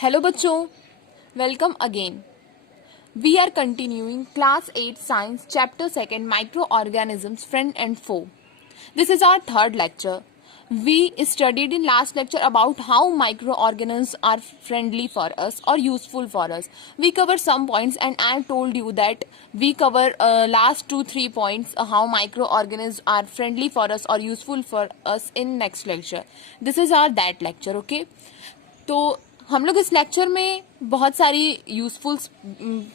Hello बच्चों, welcome again. We are continuing class 8 science chapter 2 micro organisms friend and foe. This is our third lecture. We studied in last lecture about how microorganisms are friendly for us or useful for us. We covered some points and I told you that we cover last 2-3 points how microorganisms are friendly for us or useful for us in next lecture. This is our that lecture, okay? तो हम लोग इस lecture में बहुत सारी यूजफुल्स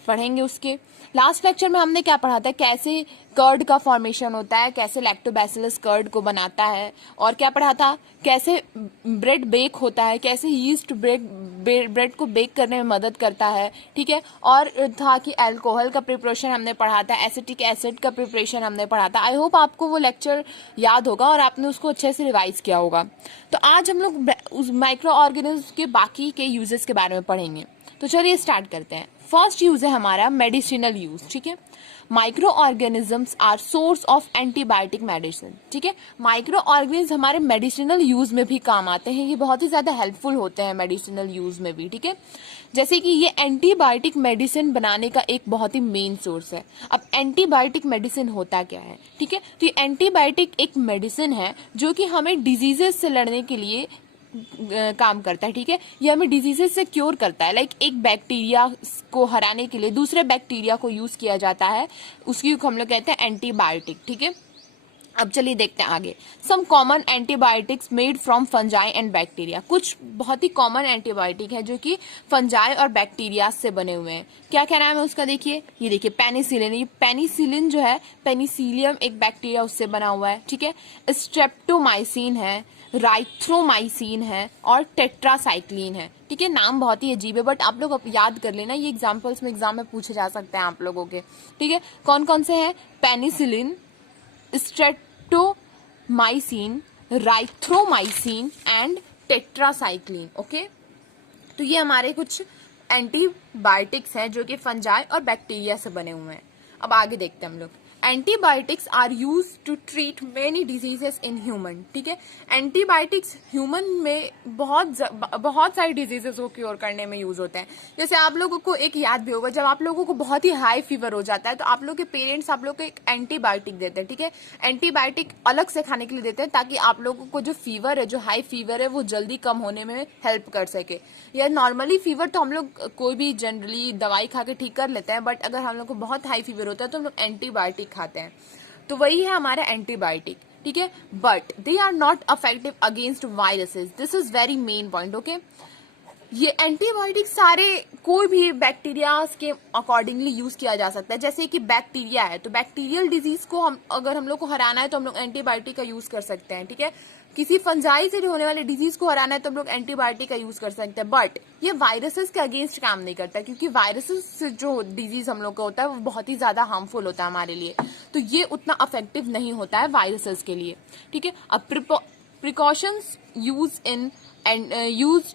पढ़ेंगे। उसके last lecture में हमने क्या पढ़ा था, कैसे कर्ड का फॉर्मेशन होता है, कैसे लैक्टोबैसिलस कर्ड को बनाता है, और क्या पढ़ा था, कैसे ब्रेड बेक होता है, कैसे यीस्ट ब्रेड को बेक करने में मदद करता है, ठीक है। और था कि अल्कोहल का प्रिपरेशन हमने पढ़ा था, एसिटिक एसिड का प्रिपरेशन हमने पढ़ा था। आई होप आपको वो लेक्चर याद होगा और आपने उसको अच्छे से रिवाइज किया होगा। तो आज हम लोग उस माइक्रो ऑर्गेनिज्म के बाकी के यूजेस के बारे में पढ़ेंगे। तो चलिए स्टार्ट करते हैं। फर्स्ट यूज है हमारा मेडिसिनल यूज, ठीक है। Micro organisms are source of antibiotic medicine, ठीक है। माइक्रो ऑर्गेनिज्म हमारे मेडिसिनल यूज में भी काम आते हैं, ये बहुत ही ज्यादा हेल्पफुल होते हैं मेडिसिनल यूज में भी, ठीक है। जैसे कि ये एंटीबायोटिक मेडिसिन बनाने का एक बहुत ही मेन सोर्स है। अब एंटीबायोटिक मेडिसिन होता क्या है, ठीक है। तो ये एंटीबायोटिक एक मेडिसिन है जो कि हमें डिजीजेस से लड़ने के लिए काम करता है, ठीक है। ये हमें डिजीजेस से क्योर करता है। लाइक एक बैक्टीरिया को हराने के लिए दूसरे बैक्टीरिया को यूज किया जाता है, उसकी हम लोग कहते हैं एंटीबायोटिक, ठीक है। अब चलिए देखते हैं आगे। Some common antibiotics made from fungi and bacteria. कुछ बहुत ही कॉमन एंटीबायोटिक है जो कि फंजाई और बैक्टीरिया से बने हुए हैं। क्या क्या नाम है उसका, देखिए, ये देखिए पेनिसिलिन। ये पेनिसिलिन जो है, पेनिसिलियम एक बैक्टीरिया उससे बना हुआ है, ठीक है। स्ट्रेप्टोमाइसिन है, राइथ्रोमाइसिन है और टेट्रासाइक्लिन है, ठीक है। नाम बहुत ही अजीब है बट आप लोग याद कर लेना, ये एग्जाम्पल्स में एग्जाम में पूछे जा सकते हैं आप लोगों के, ठीक है। कौन कौन से हैं, penicillin, streptomycin, erythromycin and tetracycline, okay. तो ये हमारे कुछ एंटीबायोटिक्स हैं जो कि फंजाई और बैक्टीरिया से बने हुए हैं। अब आगे देखते हैं हम लोग। Antibiotics are use to treat many diseases in human, ठीक है। एंटीबायोटिक्स ह्यूमन में बहुत सारी डिजीजेस को क्योर करने में यूज होते हैं। जैसे आप लोगों को एक याद भी होगा, जब आप लोगों को बहुत ही हाई फीवर हो जाता है तो आप लोग के पेरेंट्स आप लोग को एक एंटीबायोटिक देते हैं, ठीक है। एंटीबायोटिक अलग से खाने के लिए देते हैं ताकि आप लोगों को जो फीवर है, जो हाई फीवर है, वो जल्दी कम होने में हेल्प कर सके। या नॉर्मली फीवर तो हम लोग कोई भी जनरली दवाई खा के ठीक कर लेते हैं, बट अगर हम लोग को बहुत हाई फीवर होता है तो हम लोग एंटीबायोटिक खाते हैं। तो वही है हमारा एंटीबायोटिक, ठीक है। But they are not effective against viruses, this is very main point, okay. ये एंटीबायोटिक सारे कोई भी बैक्टीरिया के अकॉर्डिंगली यूज किया जा सकता है। जैसे कि बैक्टीरिया है तो बैक्टीरियल डिजीज को अगर हम लोग को हराना है तो हम लोग एंटीबायोटिक का यूज कर सकते हैं, ठीक है। किसी फंजाई से होने वाले डिजीज को हराना है तो हम लोग एंटीबायोटिक का यूज कर सकते हैं। बट ये वायरसेस के अगेंस्ट काम नहीं करता, क्योंकि वायरसेस से जो डिजीज हम लोग का होता है वो बहुत ही ज्यादा हार्मफुल होता है हमारे लिए, तो ये उतना अफेक्टिव नहीं होता है वायरसेस के लिए, ठीक है। अब precautions use in use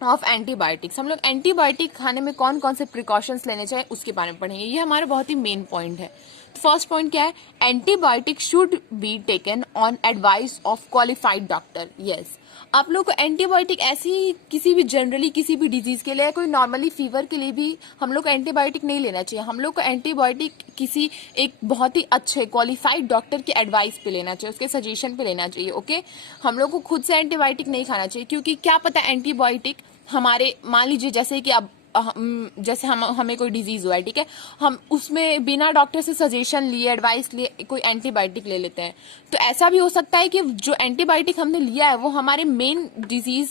of antibiotics. हम लोग एंटीबायोटिक खाने में कौन कौन से प्रिकॉशंस लेने चाहिए उसके बारे में पढ़ेंगे। ये हमारा बहुत ही मेन पॉइंट है। फर्स्ट पॉइंट क्या है, antibiotic should be taken on advice of qualified doctor. Yes, आप लोग को एंटीबायोटिक ऐसी किसी भी जनरली किसी भी डिजीज के लिए, कोई नॉर्मली फीवर के लिए भी हम लोग को एंटीबायोटिक नहीं लेना चाहिए। हम लोग को एंटीबायोटिक किसी एक बहुत ही अच्छे क्वालिफाइड डॉक्टर के एडवाइस पे लेना चाहिए, उसके सजेशन पे लेना चाहिए, ओके। हम लोग को खुद से एंटीबायोटिक नहीं खाना चाहिए, क्योंकि क्या पता एंटीबायोटिक हमारे, मान लीजिए जैसे कि अब जैसे हमें कोई डिजीज हुआ है, ठीक है, हम उसमें बिना डॉक्टर से सजेशन लिए, एडवाइस लिए कोई एंटीबायोटिक ले लेते हैं, तो ऐसा भी हो सकता है कि जो एंटीबायोटिक हमने लिया है वो हमारे मेन डिजीज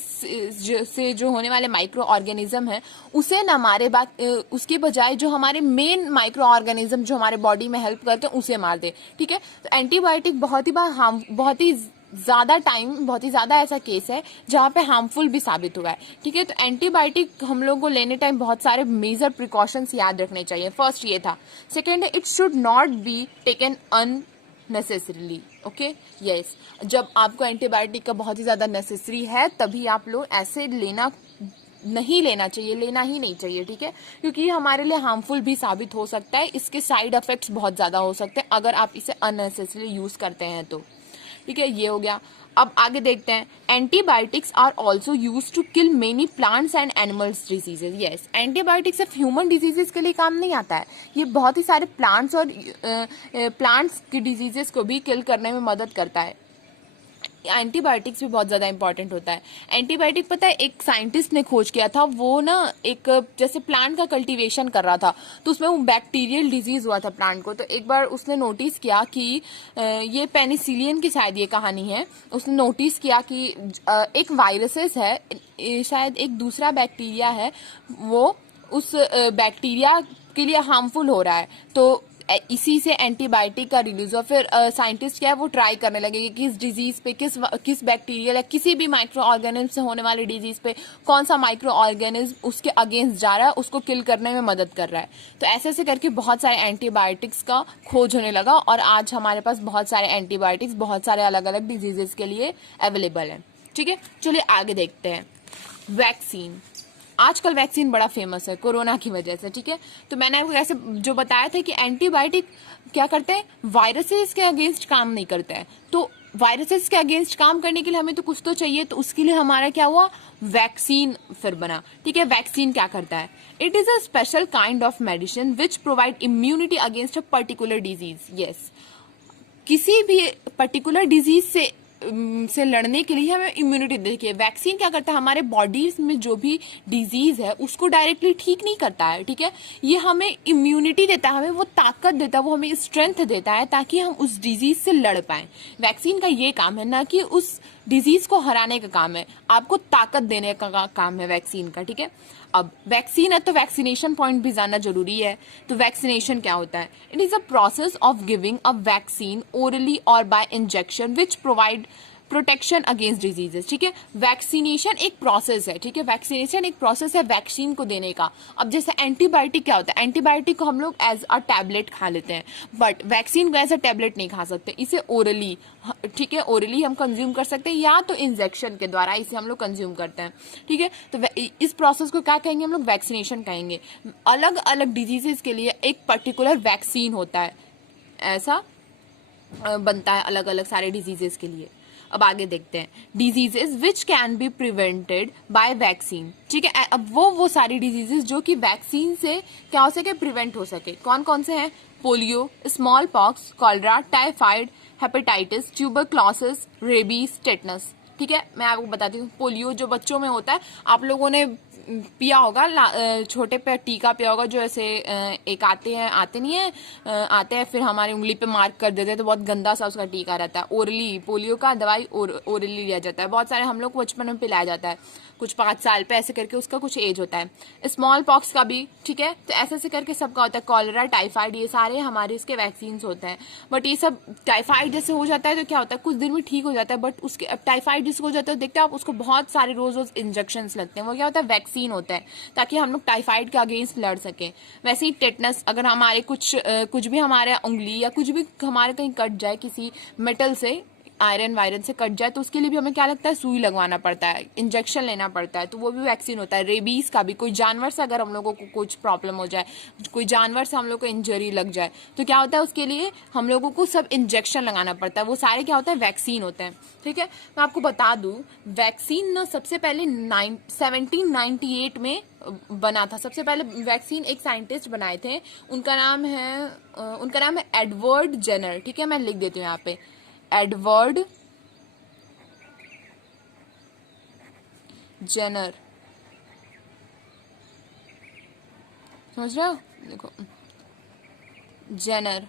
से जो होने वाले माइक्रो ऑर्गेनिज्म है उसे ना मारे, उसके बजाय जो हमारे मेन माइक्रो ऑर्गेनिज्म जो हमारे बॉडी में हेल्प करते हैं उसे मार दे, ठीक है। तो एंटीबायोटिक बहुत ही ज्यादा ऐसा केस है जहां पे हार्मफुल भी साबित हुआ है, ठीक है। तो एंटीबायोटिक हम लोग को लेने टाइम बहुत सारे मेजर प्रिकॉशंस याद रखने चाहिए। फर्स्ट ये था। सेकेंड है, it should not be taken unnecessarily, okay. Yes, जब आपको एंटीबायोटिक का बहुत ही ज्यादा नेसेसरी है तभी आप लोग ऐसे लेना चाहिए, लेना ही नहीं चाहिए, ठीक है, क्योंकि ये हमारे लिए हार्मफुल भी साबित हो सकता है। इसके साइड इफेक्ट्स बहुत ज्यादा हो सकते हैं अगर आप इसे अननेसेसरी यूज करते हैं तो, ठीक है, ये हो गया। अब आगे देखते हैं, antibiotics are also use to kill many plants and animals diseases. Yes, antibiotics सिर्फ ह्यूमन डिजीजेस के लिए काम नहीं आता है, ये बहुत ही सारे प्लांट्स और प्लांट्स की डिजीजेस को भी किल करने में मदद करता है। एंटीबायोटिक्स भी बहुत ज़्यादा इंपॉर्टेंट होता है। एंटीबायोटिक पता है एक साइंटिस्ट ने खोज किया था, वो ना एक जैसे प्लांट का कल्टीवेशन कर रहा था, तो उसमें वो बैक्टीरियल डिजीज हुआ था प्लांट को। तो एक बार उसने नोटिस किया कि ये पेनिसिलियन की शायद ये कहानी है, उसने नोटिस किया कि एक वायरसेस है, शायद एक दूसरा बैक्टीरिया है, वो उस बैक्टीरिया के लिए हार्मफुल हो रहा है, तो इसी से एंटीबायोटिक का रिलीज हुआ। फिर साइंटिस्ट क्या है वो ट्राई करने लगे कि किस डिजीज पे किस बैक्टीरियल या किसी भी माइक्रो ऑर्गेनिज्म से होने वाली डिजीज पे कौन सा माइक्रो ऑर्गेनिज्म उसके अगेंस्ट जा रहा है, उसको किल करने में मदद कर रहा है। तो ऐसे ऐसे करके बहुत सारे एंटीबायोटिक्स का खोज होने लगा और आज हमारे पास बहुत सारे एंटीबायोटिक्स बहुत सारे अलग अलग डिजीजेस के लिए अवेलेबल है। ठीक है, चलिए आगे देखते हैं। वैक्सीन, आजकल वैक्सीन बड़ा फेमस है कोरोना की वजह से। ठीक है, तो मैंने आपको ऐसे जो बताया था कि एंटीबायोटिक क्या करते हैं, वायरसेस के अगेंस्ट काम नहीं करते हैं। तो वायरसेस के अगेंस्ट काम करने के लिए हमें तो कुछ तो चाहिए, तो उसके लिए हमारा क्या हुआ, वैक्सीन फिर बना। ठीक है, वैक्सीन क्या करता है, it is a special kind of medicine which provide immunity against a particular disease. Yes, किसी भी पर्टिकुलर डिजीज से लड़ने के लिए हमें इम्यूनिटी। देखिए वैक्सीन क्या करता है, हमारे बॉडीज में जो भी डिजीज है उसको डायरेक्टली ठीक नहीं करता है। ठीक है, ये हमें इम्यूनिटी देता है, हमें वो ताकत देता है, वो हमें स्ट्रेंथ देता है ताकि हम उस डिजीज से लड़ पाए। वैक्सीन का ये काम है, ना कि उस डिजीज को हराने का काम है, आपको ताकत देने का काम है वैक्सीन का। ठीक है, अब वैक्सीन है तो वैक्सीनेशन पॉइंट भी जानना जरूरी है। तो वैक्सीनेशन क्या होता है, it is a process of giving a vaccine orally और by injection which provide protection against diseases. ठीक है, वैक्सीनेशन एक प्रोसेस है। ठीक है, वैक्सीनेशन एक प्रोसेस है वैक्सीन को देने का। अब जैसे एंटीबायोटिक क्या होता है, एंटीबायोटिक को हम लोग एज अ टैबलेट खा लेते हैं, बट वैक्सीन को एज अ टैबलेट नहीं खा सकते, इसे ओरली, ठीक है, ओरली हम कंज्यूम कर सकते हैं या तो इंजेक्शन के द्वारा इसे हम लोग कंज्यूम करते हैं। ठीक है, तो इस प्रोसेस को क्या कहेंगे हम लोग, वैक्सीनेशन कहेंगे। अलग अलग डिजीजेस के लिए एक पर्टिकुलर वैक्सीन होता है, ऐसा बनता है अलग अलग सारे डिजीजेस के लिए। अब आगे देखते हैं, diseases which can be prevented by vaccine. ठीक है, अब वो सारी डिजीजेस जो कि वैक्सीन से क्या हो सके, प्रिवेंट हो सके। कौन कौन से हैं, polio, small pox, cholera, typhoid, hepatitis, tuberculosis, rabies, tetanus. ठीक है, मैं आपको बताती हूँ, पोलियो जो बच्चों में होता है, आप लोगों ने पिया होगा, छोटे पे टीका पिया होगा, जो ऐसे एक आते हैं, आते नहीं है, आते हैं फिर हमारी उंगली पे मार्क कर देते हैं, तो बहुत गंदा सा उसका टीका रहता है। ओरली पोलियो का दवाई ओरली लिया जाता है, बहुत सारे हम लोग को बचपन में पिलाया जाता है, कुछ 5 साल पे ऐसे करके उसका कुछ एज होता है। स्मॉल पॉक्स का भी, ठीक है, तो ऐसे ऐसे करके सबका होता है। कॉलरा, टाइफाइड, ये सारे हमारे इसके वैक्सीन होते हैं। बट ये सब टाइफाइड जैसे हो जाता है तो क्या होता है, कुछ दिन में ठीक हो जाता है, बट उसके अब टाइफाइड जिसको हो जाता है देखते हैं आप, उसको बहुत सारे रोज रोज इंजेक्शन लगते हैं, वो क्या होता है, वैक्सीन होता है, ताकि हम लोग टाइफाइड के अगेंस्ट लड़ सकें। वैसे ही टेटनस, अगर हमारे कुछ भी हमारे उंगली या कुछ भी हमारे कहीं कट जाए किसी मेटल से, आयरन वायरन से कट जाए, तो उसके लिए भी हमें क्या लगता है, सुई लगवाना पड़ता है, इंजेक्शन लेना पड़ता है, तो वो भी वैक्सीन होता है। रेबीज का भी, कोई जानवर से अगर हम लोगों को कुछ प्रॉब्लम हो जाए, कोई जानवर से हम लोग को इंजरी लग जाए, तो क्या होता है, उसके लिए हम लोगों को सब इंजेक्शन लगाना पड़ता है, वो सारे क्या होता है, वैक्सीन होते हैं। ठीक है, मैं आपको बता दूं, वैक्सीन ना सबसे पहले 1798 में बना था। सबसे पहले वैक्सीन एक साइंटिस्ट बनाए थे, उनका नाम है एडवर्ड जेनर। ठीक है, मैं लिख देती हूँ यहाँ पे, एडवर्ड जेनर, समझ रहे हो, देखो जेनर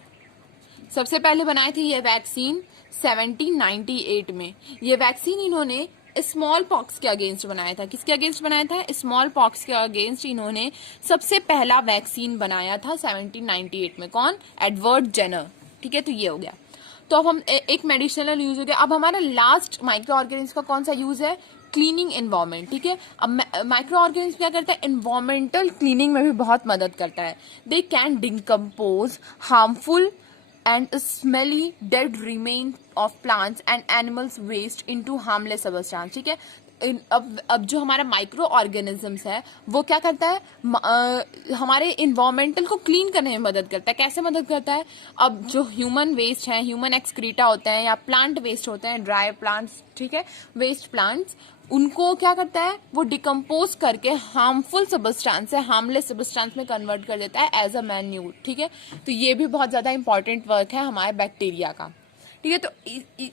सबसे पहले बनाए थे ये वैक्सीन 1798 में। ये वैक्सीन इन्होंने स्मॉल पॉक्स के अगेंस्ट बनाया था। किसके अगेंस्ट बनाया था, स्मॉल पॉक्स के अगेंस्ट इन्होंने सबसे पहला वैक्सीन बनाया था 1798 में। कौन, एडवर्ड जेनर। ठीक है, तो ये हो गया। तो अब हम एक मेडिसिनल यूज हो गया। अब हमारा लास्ट माइक्रो ऑर्गेनिज्म का कौन सा यूज है, क्लीनिंग एनवायरमेंट। ठीक है, अब माइक्रो ऑर्गेनिज्म क्या करता है, एनवायरमेंटल क्लीनिंग में भी बहुत मदद करता है। They can decompose harmful and smelly dead remain of plants and animals waste into harmless substance। ठीक है, अब जो हमारा माइक्रो ऑर्गेनिजम्स है वो क्या करता है, हमारे इन्वायरमेंटल को क्लीन करने में मदद करता है। कैसे मदद करता है? अब जो ह्यूमन वेस्ट है, ह्यूमन एक्सक्रीटा होते हैं या प्लांट वेस्ट होते हैं, ड्राई प्लांट्स, ठीक है, वेस्ट प्लांट्स, उनको क्या करता है, वो डिकम्पोज करके हार्मफुल सब्सटेंस है हार्मलेस सब्सटेंस में कन्वर्ट कर देता है एज अ मैन्यूर। ठीक है, तो ये भी बहुत ज्यादा इंपॉर्टेंट वर्क है हमारे बैक्टीरिया का। ठीक है, तो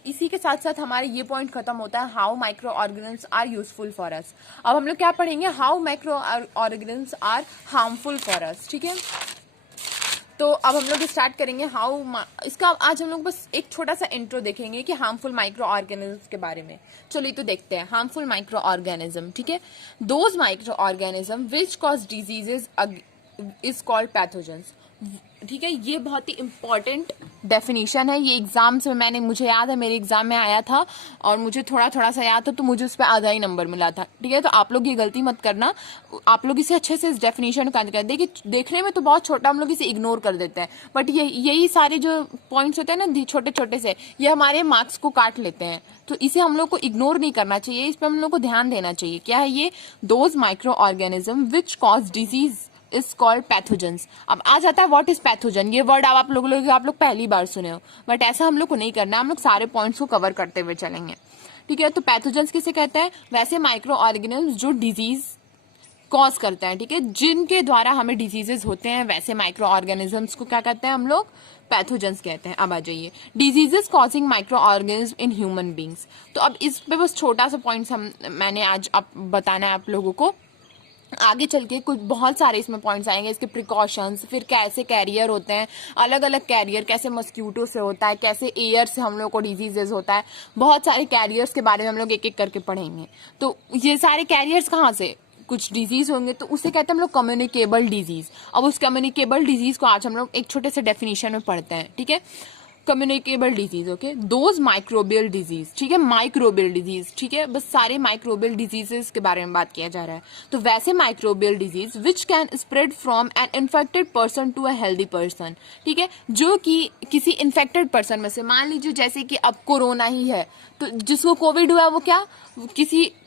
इसी के साथ साथ हमारे ये पॉइंट खत्म होता है how micro organisms are useful for us. अब हम लोग क्या पढ़ेंगे, how micro organisms are harmful for us. ठीक है, तो अब हम लोग स्टार्ट करेंगे हाउ, इसका आज हम लोग बस एक छोटा सा इंट्रो देखेंगे कि हार्मफुल माइक्रो ऑर्गेनिजम्स के बारे में। चलिए तो देखते हैं हार्मफुल माइक्रो ऑर्गेनिज्म। ठीक है, those micro organism which cause diseases is called pathogens. ठीक है, ये बहुत ही इंपॉर्टेंट डेफिनेशन है, ये एग्जाम्स में मैंने, मुझे याद है मेरे एग्जाम में आया था और मुझे थोड़ा थोड़ा सा याद था, तो मुझे उस पर आधा ही नंबर मिला था। ठीक है, तो आप लोग ये गलती मत करना, आप लोग इसे अच्छे से इस डेफिनेशन को कर देखिए, देखने में तो बहुत छोटा, हम लोग इसे इग्नोर कर देते हैं, बट यही सारे जो पॉइंट्स होते हैं ना छोटे छोटे से, ये हमारे मार्क्स को काट लेते हैं, तो इसे हम लोग को इग्नोर नहीं करना चाहिए, इस पर हम लोग को ध्यान देना चाहिए। क्या है ये? Those micro organism which cause disease is called pathogens. अब आ जाता है व्हाट इज पैथोजन, ये वर्ड आप लोग पहली बार सुने हो, बट ऐसा हम लोग को नहीं करना, हम लोग सारे पॉइंट्स को कवर करते हुए चलेंगे। ठीक है, तो पैथोजेंस किसे कहते हैं? वैसे माइक्रो ऑर्गेनिज्म जो डिजीज कॉज करते हैं, ठीक है, जिनके द्वारा हमें डिजीजेस होते हैं, वैसे माइक्रो ऑर्गेनिजम्स को क्या कहते हैं हम लोग? पैथोजेंस कहते हैं। अब आ जाइए, diseases causing micro organism in human beings. तो अब इस पे बस छोटा सा पॉइंट्स मैंने आज बताना है आप लोगों को, आगे चल के कुछ बहुत सारे इसमें पॉइंट्स आएंगे, इसके प्रिकॉशंस, फिर कैसे कैरियर होते हैं, अलग अलग कैरियर, कैसे मस्क्यूटो से होता है, कैसे एयर से हम लोग को डिजीजेस होता है, बहुत सारे कैरियर्स के बारे में हम लोग एक एक करके पढ़ेंगे। तो ये सारे कैरियर्स कहाँ से कुछ डिजीज होंगे, तो उसे कहते हैं हम लोग कम्युनिकेबल डिजीज। अब उस कम्युनिकेबल डिजीज को आज हम लोग एक छोटे से डेफिनेशन में पढ़ते हैं। ठीक है, communicable disease, okay, those microbial disease. ठीक है, माइक्रोबियल डिजीज, ठीक है, बस सारे माइक्रोबियल डिजीजेस के बारे में बात किया जा रहा है। तो वैसे microbial disease which can spread from an infected person to a healthy person. ठीक है, जो कि किसी इन्फेक्टेड पर्सन में से, मान लीजिए जैसे कि अब कोरोना ही है, तो जिसको कोविड हुआ वो क्या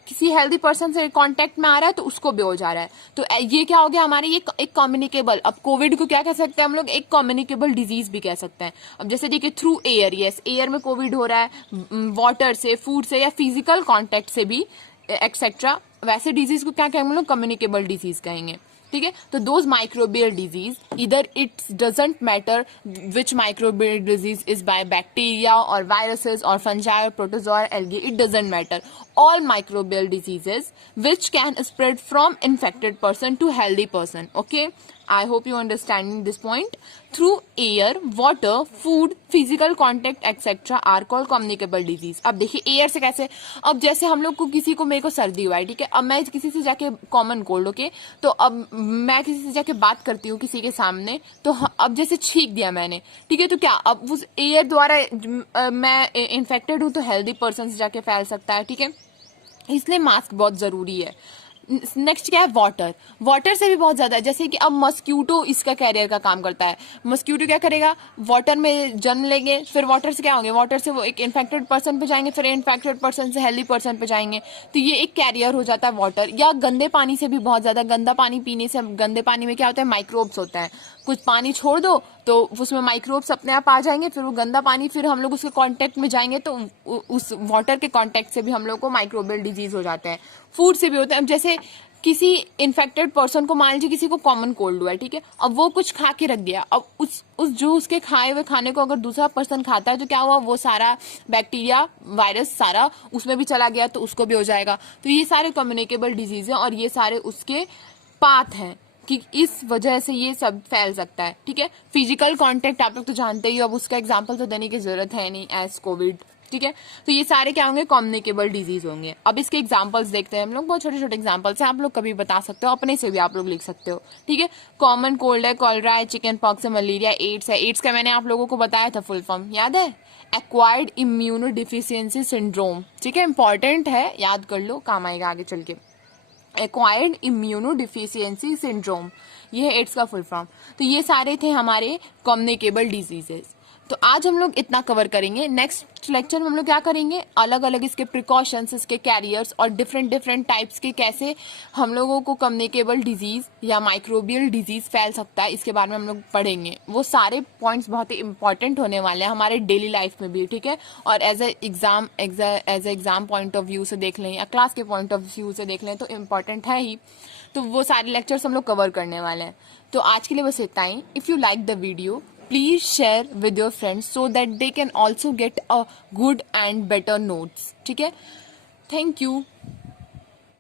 किसी हेल्दी पर्सन से कांटेक्ट में आ रहा है, तो उसको भी हो जा रहा है। तो ये क्या हो गया हमारे, ये एक कम्युनिकेबल, अब कोविड को क्या कह सकते हैं हम लोग? एक कम्युनिकेबल डिजीज भी कह सकते हैं। अब जैसे देखिए थ्रू एयर, यस, एयर में कोविड हो रहा है, वाटर से, फूड से या फिजिकल कांटेक्ट से भी एक्सेट्रा, वैसे डिजीज को क्या कहेंगे हम लोग? कम्युनिकेबल डिजीज कहेंगे। ठीक है, तो दोज माइक्रोबियल डिजीज, इधर it doesn't matter which microbial disease is by bacteria और वायरसेस और फंजाई और प्रोटोजोआ और algae, it doesn't matter, all microbial diseases which can spread from infected person to healthy person. Okay, I hope you understanding this point. Through air, water, food, physical contact etc. are called communicable disease. अब देखिए air से कैसे, अब जैसे हम लोग को किसी को, मेरे को सर्दी हुआ है, ठीक है, अब मैं किसी से जाके कॉमन कोल्ड, ओके, तो अब मैं किसी से जाके बात करती हूँ किसी के सामने, तो अब जैसे छींक दिया मैंने, ठीक है, तो क्या अब उस एयर द्वारा मैं इन्फेक्टेड हूँ, तो हेल्दी पर्सन से जाके फैल सकता है। ठीक है, इसलिए मास्क बहुत जरूरी है। नेक्स्ट क्या है? वाटर, वाटर से भी बहुत ज्यादा है, जैसे कि अब मस्क्यूटो इसका कैरियर का काम करता है। मस्क्यूटो क्या करेगा? वाटर में जन्म लेंगे, फिर वाटर से क्या होंगे? वाटर से वो एक इन्फेक्टेड पर्सन पे जाएंगे, फिर इन्फेक्टेड पर्सन से हेल्दी पर्सन पे जाएंगे, तो ये एक कैरियर हो जाता है वाटर। या गंदे पानी से भी बहुत ज्यादा, गंदा पानी पीने से, गंदे पानी में क्या होता है? माइक्रोब्स होता है, कुछ पानी छोड़ दो तो उसमें माइक्रोब्स अपने आप आ जाएंगे, फिर वो गंदा पानी, फिर हम लोग उसके कांटेक्ट में जाएंगे तो उस वाटर के कांटेक्ट से भी हम लोग को माइक्रोबियल डिजीज हो जाते हैं। फूड से भी होता है, अब जैसे किसी इन्फेक्टेड पर्सन को, मान लीजिए किसी को कॉमन कोल्ड हुआ है, ठीक है, अब वो कुछ खा के रख गया, अब उस जो उसके खाए हुए खाने को अगर दूसरा पर्सन खाता है, तो क्या हुआ? वो सारा बैक्टीरिया, वायरस सारा उसमें भी चला गया, तो उसको भी हो जाएगा। तो ये सारे कम्युनिकेबल डिजीज है और ये सारे उसके पाथ हैं कि इस वजह से ये सब फैल सकता है। ठीक है, फिजिकल कांटेक्ट आप लोग तो जानते ही हो, अब उसका एग्जांपल तो देने की जरूरत है नहीं, एज कोविड। ठीक है, तो ये सारे क्या होंगे? कम्युनिकेबल डिजीज होंगे। अब इसके एग्जांपल्स देखते हैं हम लोग, बहुत छोटे छोटे एग्जांपल्स हैं, आप लोग कभी बता सकते हो, अपने से भी आप लोग लिख सकते हो। ठीक है, कॉमन कोल्ड है, कॉलरा है, चिकन पॉक्स है, मलेरिया, एड्स है। एड्स का मैंने आप लोगों को बताया था फुल फॉर्म, याद है? Acquired immuno deficiency syndrome. ठीक है, इंपॉर्टेंट है, याद कर लो, काम आएगा आगे चल के। एक्वायर्ड इम्यूनो डिफिशियंसी सिंड्रोम, ये है एड्स का फुल फॉर्म। तो ये सारे थे हमारे कम्युनिकेबल डिजीजेस। तो आज हम लोग इतना कवर करेंगे। नेक्स्ट लेक्चर में हम लोग क्या करेंगे, अलग अलग इसके प्रिकॉशंस, इसके कैरियर्स और डिफरेंट डिफरेंट टाइप्स के कैसे हम लोगों को कम्युनिकेबल डिजीज या माइक्रोबियल डिजीज फैल सकता है, इसके बारे में हम लोग पढ़ेंगे। वो सारे पॉइंट्स बहुत ही इंपॉर्टेंट होने वाले हैं हमारे डेली लाइफ में भी, ठीक है। और as a exam point of view से देख लें या क्लास के पॉइंट ऑफ व्यू से देख लें तो इम्पॉर्टेंट है ही। तो वो सारे लेक्चर्स हम लोग कवर करने वाले हैं। तो आज के लिए बस इतना ही। If you like the video, please share with your friends so that they can also get a good and better notes, ठीक है। Thank you.